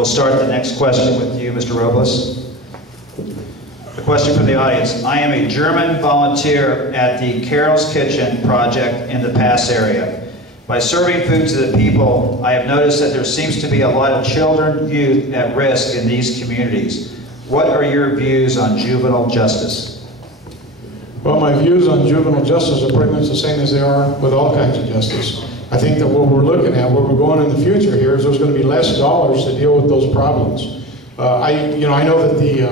We'll start the next question with you, Mr. Robles. The question from the audience. I am a German volunteer at the Carol's Kitchen project in the Pass area. By serving food to the people, I have noticed that there seems to be a lot of children, youth at risk in these communities. What are your views on juvenile justice? Well, my views on juvenile justice are pretty much the same as they are with all kinds of justice. I think that what we're looking at, where we're going in the future here, is there's going to be less dollars to deal with those problems. I know that the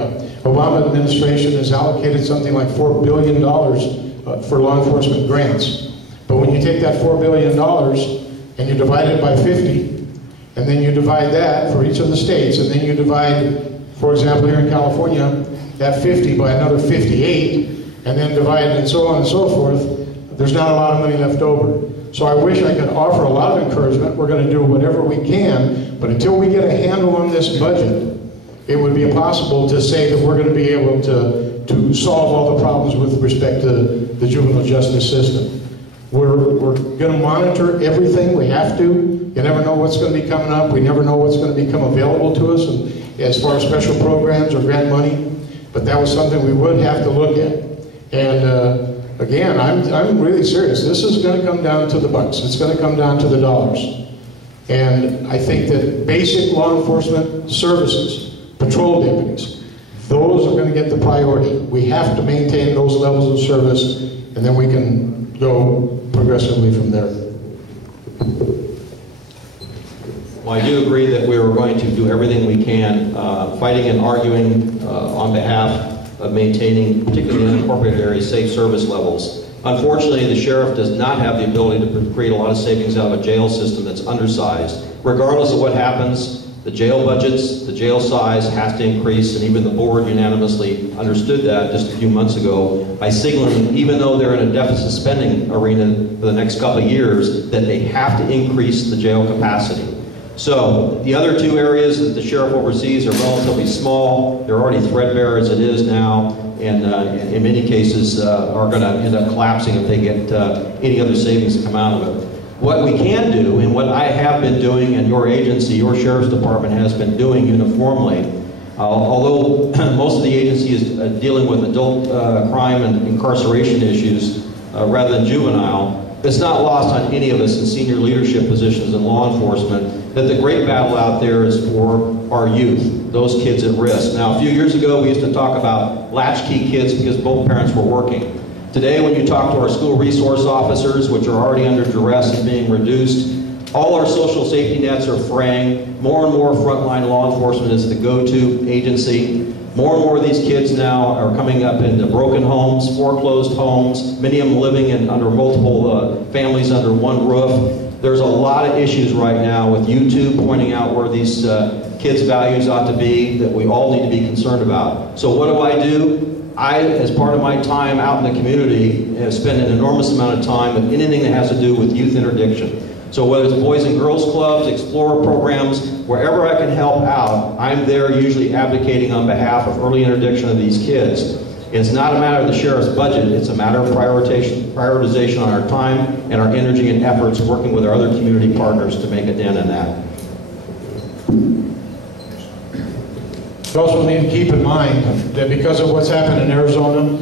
Obama administration has allocated something like $4 billion for law enforcement grants. But when you take that $4 billion and you divide it by 50, and then you divide that for each of the states, and then you divide, for example, here in California, that 50 by another 58, and then divide and so on and so forth, there's not a lot of money left over. So I wish I could offer a lot of encouragement. We're going to do whatever we can, but until we get a handle on this budget, it would be impossible to say that we're going to be able to solve all the problems with respect to the juvenile justice system. We're going to monitor everything. We have to. You never know what's going to be coming up. We never know what's going to become available to us as far as special programs or grant money. But that was something we would have to look at. And again, I'm really serious. This is going to come down to the bucks. It's going to come down to the dollars. And I think that basic law enforcement services, patrol deputies, those are going to get the priority. We have to maintain those levels of service, and then we can go progressively from there. Well, I do agree that we are going to do everything we can, fighting and arguing on behalf of maintaining, particularly in unincorporated areas, safe service levels. Unfortunately, the sheriff does not have the ability to create a lot of savings out of a jail system that's undersized. Regardless of what happens, the jail budgets, the jail size has to increase, and even the board unanimously understood that just a few months ago by signaling, even though they're in a deficit spending arena for the next couple of years, that they have to increase the jail capacity. So the other two areas that the sheriff oversees are relatively small. They're already threadbare as it is now, and in many cases are going to end up collapsing if they get any other savings to come out of it. What we can do, and what I have been doing, and your agency, your sheriff's department has been doing uniformly, although most of the agency is dealing with adult crime and incarceration issues rather than juvenile, it's not lost on any of us in senior leadership positions in law enforcement that the great battle out there is for our youth, those kids at risk. Now, a few years ago, we used to talk about latchkey kids because both parents were working. Today, when you talk to our school resource officers, which are already under duress and being reduced, all our social safety nets are fraying. More and more frontline law enforcement is the go-to agency. More and more of these kids now are coming up into broken homes, foreclosed homes, many of them living under multiple families under one roof. There's a lot of issues right now with YouTube pointing out where these kids' values ought to be that we all need to be concerned about. So what do? I, as part of my time out in the community, have spent an enormous amount of time with anything that has to do with youth interdiction. So whether it's Boys and Girls Clubs, Explorer programs, wherever I can help out, I'm there usually advocating on behalf of early interdiction of these kids. It's not a matter of the sheriff's budget, it's a matter of prioritization on our time and our energy and efforts working with our other community partners to make a dent in that. We also need to keep in mind that because of what's happened in Arizona,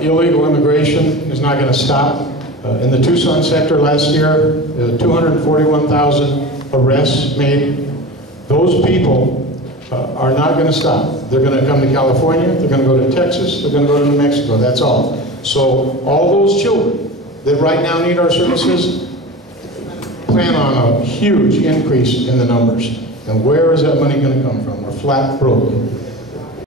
illegal immigration is not going to stop. In the Tucson sector last year, 241,000 arrests made. Those people are not going to stop. They're going to come to California, they're going to go to Texas, they're going to go to New Mexico, that's all. So all those children that right now need our services plan on a huge increase in the numbers. And where is that money going to come from? We're flat broke.